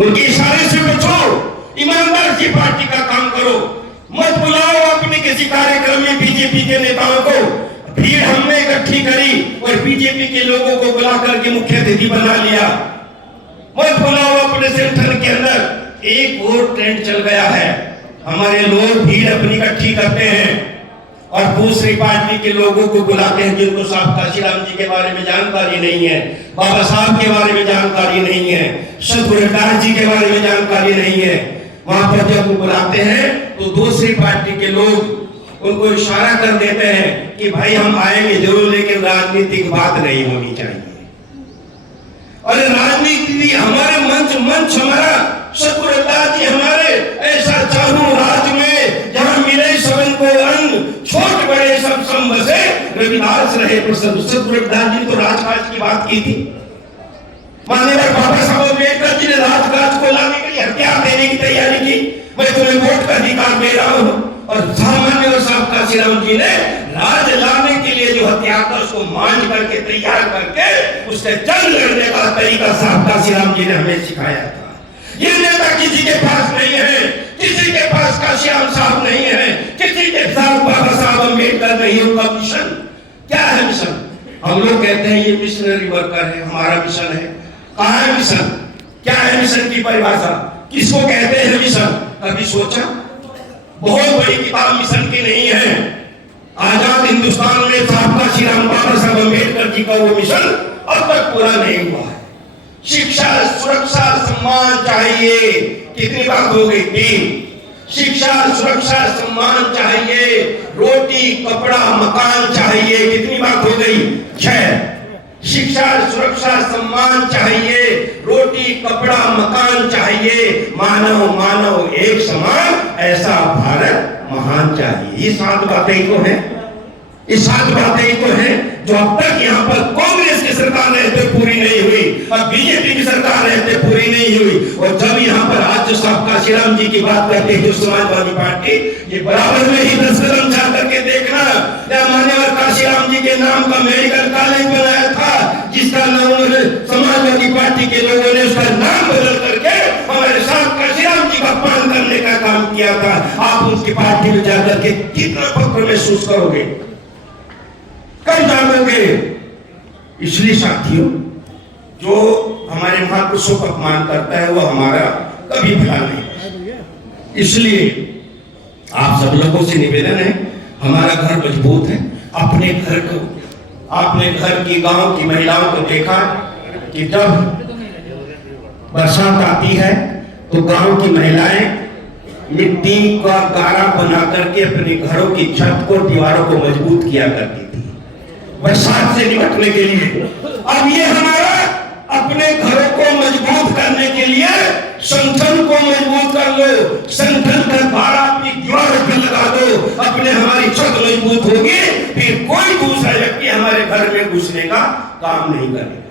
उनके इशारे से बचो, ईमानदार की पार्टी का काम करो, मत बुलाओ अपने किसी कार्यक्रम में बीजेपी के नेताओं को। भीड़ हमने इकट्ठी करी और बीजेपी के लोगों को बुला करके मुख्य अतिथि बना लिया। मत बुलाओ अपने सेंटर के अंदर। एक और ट्रेंड चल गया है, हमारे लोग भीड़ अपनी इकट्ठी करते हैं और दूसरी पार्टी के लोगों को बुलाते हैं जिनको साहब काशीराम जी के बारे में जानकारी नहीं है, बाबा साहब के बारे में जानकारी नहीं है, सतगुरु रविदास जी के बारे में जानकारी नहीं है। वहां पर जब वो बुलाते हैं तो दूसरी पार्टी के लोग उनको इशारा कर देते हैं कि भाई हम आएंगे जरूर, लेकिन राजनीतिक बात नहीं होनी चाहिए। और राजनीति हमारे मंच हमारा सतगुरु रविदास जी हमारे ऐसा चाहूं राज में जहां मिले सबन को अंग, छोट बड़े सब सम बसे, रविदास रहे प्रसन्न। सतगुरु रविदास जी तो राजकाज की बात की थी। माननीय बाबा साहब अम्बेडकर जी ने राजकाज को लाने के लिए हथियार देने की तैयारी की। मैं तुम्हें वोट का अधिकार दे रहा हूं, और सामान्य और साहब काशीराम जी ने राज लाने के लिए जो हथियार था उसको मांझ करके तैयार करके उससे जंग लड़ने का तरीका साहब काशीराम जी ने हमें सिखाया था। ये नेता किसी के पास नहीं है, किसी के पास काशीराम साहब नहीं है, किसी के साथ बाबा साहब अम्बेडकर नहीं। उनका मिशन क्या है? मिशन हम लोग कहते हैं ये मिशनरी वर्कर है, हमारा मिशन है। कहाँ है मिशन? क्या है मिशन की परिभाषा? किसको कहते हैं मिशन? कभी सोचा? बहुत बड़ी किताब मिशन की नहीं है। आजाद हिंदुस्तान में साहब काशीराम बाबा साहब अम्बेडकर जी का वो मिशन अब तक पूरा नहीं हुआ है। शिक्षा, सुरक्षा, सम्मान चाहिए। कितनी बात हो गई? 3। शिक्षा, सुरक्षा, सम्मान चाहिए। रोटी, कपड़ा, मकान चाहिए। कितनी बात हो गई? 6। शिक्षा, सुरक्षा, सम्मान चाहिए, रोटी, कपड़ा, मकान चाहिए, मानव एक समान, ऐसा भारत महान चाहिए। ये 7 बातें ही तो हैं। ये 7 बातें ही तो हैं जो अब तक यहाँ पर कांग्रेस की सरकार रहते पूरी नहीं हुई और बीजेपी की सरकार रहते पूरी नहीं हुई। और जब यहाँ पर आज जो साहब काशीराम जी की बात करते हैं, जो समाजवादी पार्टी, ये बराबर में ही 10 कदम जा करके देखना, मान्यवर काशीराम जी के नाम का मेडिकल कॉलेज बनाया था, जिसका नाम समाजवादी पार्टी के लोगों ने उसका नाम बदल करके हमारे साहब काशीराम जी का अपमान करने का काम किया था। आप उसकी पार्टी में जाकर के कितना फक्र महसूस करोगे, कब जागोगे? इसलिए साथियों, जो हमारे महापुरुषों का अपमान करता है वो हमारा कभी भला नहीं। इसलिए आप सब लोगों से निवेदन है, हमारा घर मजबूत है। अपने घर को, आपने घर की, गांव की महिलाओं को देखा कि जब बरसात आती है तो गांव की महिलाएं मिट्टी का गारा बना करके अपने घरों की छत को, दीवारों को मजबूत किया करती थी बरसात से निपटने के लिए। अब ये हमारा अपने घरों को मजबूत करने के लिए संगठन को मजबूत कर लो, संगठन का गारा अपनी दीवारों पर लगा दो, अपने हमारी छत मजबूत होगी, फिर कोई दूसरा व्यक्ति हमारे घर में घुसने का काम नहीं करेगा।